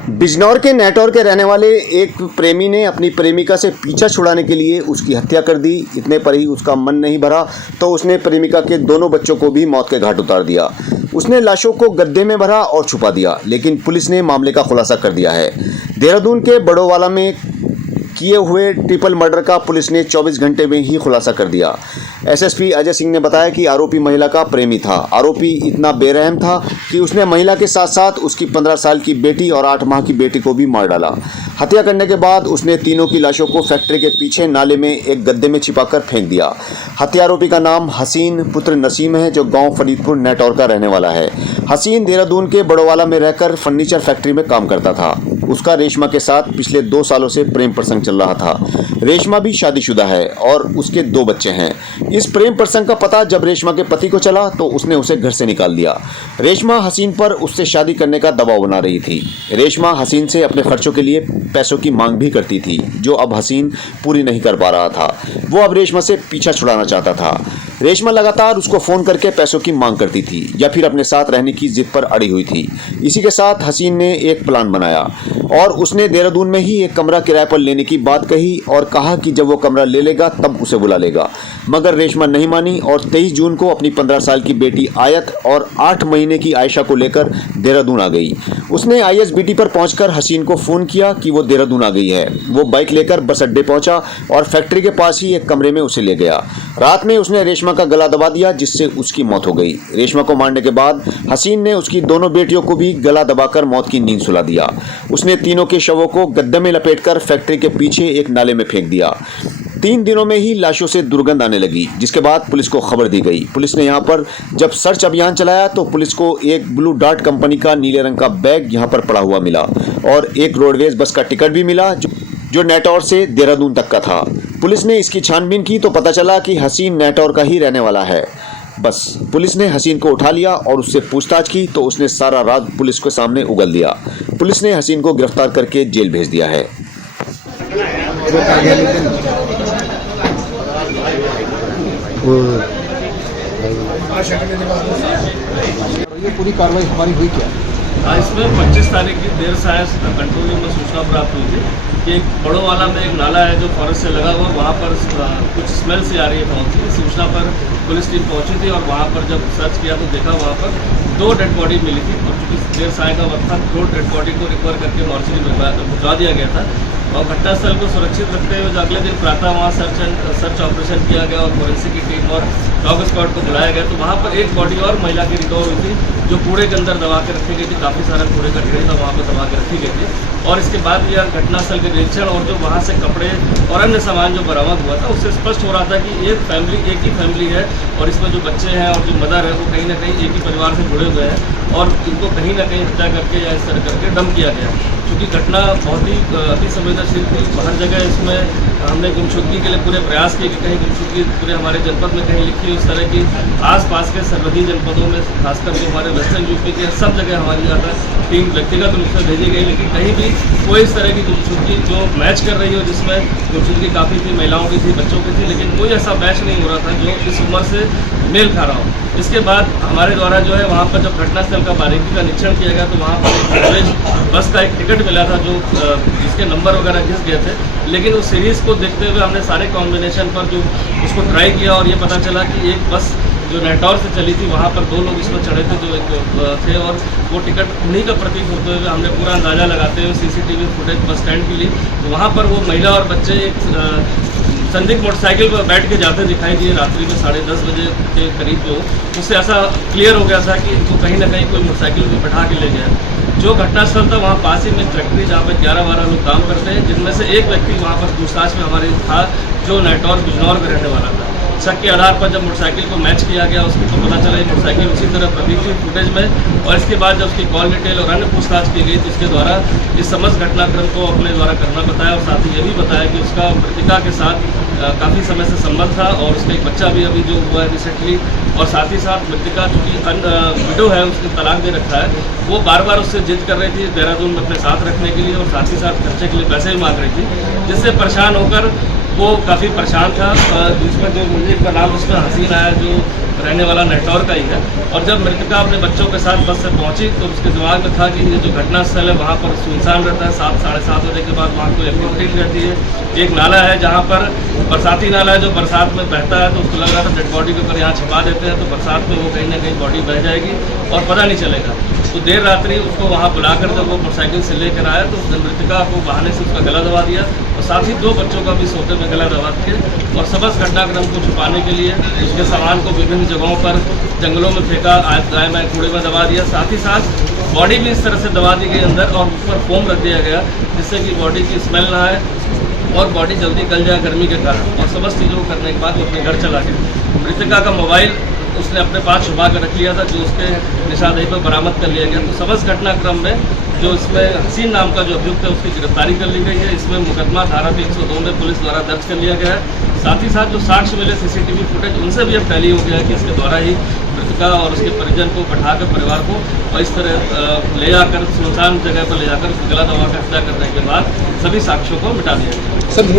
बिजनौर के नेटौर के रहने वाले एक प्रेमी ने अपनी प्रेमिका से पीछा छुड़ाने के लिए उसकी हत्या कर दी। इतने पर ही उसका मन नहीं भरा तो उसने प्रेमिका के दोनों बच्चों को भी मौत के घाट उतार दिया। उसने लाशों को गड्ढे में भरा और छुपा दिया, लेकिन पुलिस ने मामले का खुलासा कर दिया है। देहरादून के बड़ोवाला में किए हुए ट्रिपल मर्डर का पुलिस ने 24 घंटे में ही खुलासा कर दिया। एसएसपी अजय सिंह ने बताया कि आरोपी महिला का प्रेमी था। आरोपी इतना बेरहम था कि उसने महिला के साथ साथ उसकी 15 साल की बेटी और 8 माह की बेटी को भी मार डाला। हत्या करने के बाद उसने तीनों की लाशों को फैक्ट्री के पीछे नाले में एक गड्ढे में छिपाकर फेंक दिया। हत्या आरोपी का नाम हसीन पुत्र नसीम है, जो गाँव फरीदपुर नेटौर का रहने वाला है। हसीन देहरादून के बड़ोवाला में रहकर फर्नीचर फैक्ट्री में काम करता था। उसका रेशमा के साथ पिछले 2 सालों से प्रेम प्रसंग चल रहा था। रेशमा भी शादीशुदा है और उसके 2 बच्चे हैं। इस प्रेम प्रसंग का पता जब रेशमा के पति को चला तो उसने उसे घर से निकाल दिया। रेशमा हसीन पर उससे शादी करने का दबाव बना रही थी। रेशमा हसीन से अपने खर्चों के लिए पैसों की मांग भी करती थी, जो अब हसीन पूरी नहीं कर पा रहा था। वो अब रेशमा से पीछा छुड़ाना चाहता था। रेशमा लगातार उसको फ़ोन करके पैसों की मांग करती थी या फिर अपने साथ रहने की जिद पर अड़ी हुई थी। इसी के साथ हसीन ने एक प्लान बनाया और उसने देहरादून में ही एक कमरा किराए पर लेने की बात कही और कहा कि जब वो कमरा ले लेगा तब उसे बुला लेगा। मगर रेशमा नहीं मानी और 23 जून को अपनी 15 साल की बेटी आयत और 8 महीने की आयशा को लेकर देहरादून आ गई। उसने आईएसबीटी पर पहुंचकर हसीन को फ़ोन किया कि वो देहरादून आ गई है। वो बाइक लेकर बस अड्डे पहुंचा और फैक्ट्री के पास ही एक कमरे में उसे ले गया। रात में उसने रेशमा का गला दबा दिया, जिससे उसकी मौत हो गई। रेशमा को मारने के बाद हसीन ने उसकी दोनों बेटियों को भी गला दबाकर मौत की नींद सुला दिया। उसने तीनों के शवों को गड्ढे में लपेटकर फैक्ट्री के पीछे एक नाले में फेंक दिया। 3 दिनों में ही लाशों से दुर्गंध आने लगी, जिसके बाद पुलिस को खबर दी गई। पुलिस ने यहाँ पर जब सर्च अभियान चलाया तो पुलिस को एक ब्लू डार्ट कंपनी का नीले रंग का बैग यहाँ पर पड़ा हुआ मिला और एक रोडवेज बस का टिकट भी मिला, जो नेटौर से देहरादून तक का था। पुलिस ने इसकी छानबीन की तो पता चला कि हसीन नेटौर का ही रहने वाला है। बस पुलिस ने हसीन को उठा लिया और उससे पूछताछ की तो उसने सारा राज पुलिस के सामने उगल दिया। पुलिस ने हसीन को गिरफ्तार करके जेल भेज दिया है। ये पूरी कार्रवाई हमारी हुई क्या? इसमें 25 तारीख की देर सायंस कंट्रोल रूम में सूचना प्राप्त हुई थी कि एक बड़ोवाला में एक नाला है जो फॉरेस्ट से लगा हुआ, वहाँ पर कुछ स्मेल सी आ रही है बहुत सी। सूचना पर पुलिस टीम पहुंची थी और वहाँ पर जब सर्च किया तो देखा वहाँ पर 2 डेड बॉडी मिली थी और चूँकि देर साय का वक्त था, 2 डेड बॉडी को रिकवर करके मॉर्चरी में भिजवा दिया गया था और घटनास्थल को सुरक्षित रखते हुए अगले दिन प्रातः वहाँ सर्च ऑपरेशन किया गया और फोरेंसिक की टीम और डॉग स्क्वाड को बुलाया गया। तो वहाँ पर एक बॉडी और महिला की रिकवर हुई थी, जो कूड़े के अंदर दबा के रखी गई थी। काफ़ी सारा कूड़े का ढेर था वहाँ पर दबा के रखी गई थी और इसके बाद यह घटनास्थल के निरीक्षण और जो वहाँ से कपड़े और अन्य सामान जो बरामद हुआ था, उससे स्पष्ट हो रहा था कि एक ही फैमिली है और इसमें जो बच्चे हैं और जो मदर है वो कहीं ना कहीं एक ही परिवार से जुड़े हुए हैं और इनको कहीं ना कहीं हत्या करके या इस तरह करके डंप किया गया। क्योंकि घटना बहुत ही अति संवेदनशील थी। हर जगह इसमें हमने गुमशुदगी के लिए पूरे प्रयास किए कि कहीं गुमशुदगी पूरे हमारे जनपद में कहीं लिखी उस तरह की। आसपास के सरहदी जनपदों में खासकर जो हमारे वेस्टर्न यूपी के सब जगह हमारी ज़्यादा टीम व्यक्तिगत रूप से भेजी गई, लेकिन कहीं भी कोई इस तरह की गुमशुदगी जो मैच कर रही हो, जिसमें गुमशुदगी काफ़ी थी, महिलाओं की थी, बच्चों की थी, लेकिन कोई ऐसा मैच नहीं हो रहा था जो इस उम्र से मेल खा रहा हो। इसके बाद हमारे द्वारा जो है वहाँ पर जब घटनास्थल का बारीकी का निरीक्षण किया गया तो वहाँ पर एक रोडवेज बस का एक टिकट मिला था जो जिसके नंबर वगैरह घिस गए थे, लेकिन उस सीरीज़ को देखते हुए हमने सारे कॉम्बिनेशन पर जो उसको ट्राई किया और ये पता चला कि एक बस जो नेटौर से चली थी वहाँ पर 2 लोग इसमें चढ़े थे जो एक थे और वो टिकट उन्हीं का प्रतीक होते हुए हमने पूरा अंदाज़ा लगाते हुए सीसीटीवी फुटेज बस स्टैंड की ली। तो वहाँ पर वो महिला और बच्चे एक संदिग्ध मोटरसाइकिल पर बैठ के जाते दिखाई दिए रात्रि में 10:30 बजे के करीब। जो उससे ऐसा क्लियर हो गया था कि इनको कहीं ना कहीं कोई मोटरसाइकिल पर बैठा के ले गया। जो घटनास्थल था वहाँ पास ही में फैक्ट्री जहाँ पर 11-12 लोग काम करते हैं, जिनमें से एक व्यक्ति वहाँ पर पूछताछ में हमारे था जो नेटौर बिजनौर में रहने वाला था। शक के आधार पर जब मोटरसाइकिल को मैच किया गया उसको तो पता चला मोटरसाइकिल उसी तरह प्रतीक थी फुटेज में और इसके बाद जब उसकी कॉल डिटेल और अन्य पूछताछ की गई तो इसके द्वारा इस समस्त घटनाक्रम को अपने द्वारा करना बताया और साथ ही ये भी बताया कि उसका मृतिका के साथ काफ़ी समय से संबंध था और उसका एक बच्चा भी अभी जो हुआ है रिसेंटली और साथ ही साथ मृतिका चूँकि विडो है, उसने तलाक दे रखा है, वो बार बार उससे जिद कर रही थी देहरादून में अपने साथ रखने के लिए और साथ ही साथ खर्चे के लिए पैसे भी मांग रही थी, जिससे परेशान होकर वो काफ़ी परेशान था। जिसमें जो मुझे का नाम उसमें हसीन आया जो रहने वाला नेटौर का ही है। और जब मृतका अपने बच्चों के साथ बस से पहुंची तो उसके दिमाग में था कि ये जो घटना स्थल है वहाँ पर सुनसान रहता है, 7 साढ़े 7 बजे के बाद वहाँ कोई एक्टिविटी नहीं रहती है। एक नाला है जहाँ पर बरसाती नाला है जो बरसात में बहता है, तो उसको लग रहा था डेड बॉडी को अगर यहाँ छिपा देते हैं तो बरसात में वो कहीं ना कहीं बॉडी बह जाएगी और पता नहीं चलेगा। तो देर रात्रि उसको वहाँ बुलाकर जब वो मोटरसाइकिल से लेकर आया तो उसने मृतका को बहाने से उसका गला दबा दिया और साथ ही 2 बच्चों का भी सोते में गला दबा के और सबस घटनाक्रम को छुपाने के लिए उसके सामान को विभिन्न जगहों पर जंगलों में फेंका, गाय में कूड़े में दबा दिया। साथ ही साथ बॉडी भी इस तरह से दबा दी गई अंदर और ऊपर फोम रख दिया गया जिससे कि बॉडी की स्मेल ना आए और बॉडी जल्दी गल जाए गर्मी के कारण। और समस्त चीज़ों को करने के बाद वो अपने घर चला गया। मृतका का मोबाइल उसने अपने पास छुपा कर रख लिया था जो उसके निशानदेही पर बरामद कर लिया गया। तो समस्त घटनाक्रम में जो इसमें हसीन नाम का जो अभियुक्त है उसकी गिरफ्तारी कर ली गई है। इसमें मुकदमा धारा 302 में पुलिस द्वारा दर्ज कर लिया गया है। साथ ही साथ जो साक्ष्य मिले सीसीटीवी फुटेज उनसे भी अब टैली हो गया है कि इसके द्वारा ही मृतका और उसके परिजन को बैठाकर परिवार को और इस तरह ले जाकर सुनसान जगह पर ले जाकर गला दबा कर हत्या करने के बाद सभी साक्ष्यों को मिटा दिया गया। सर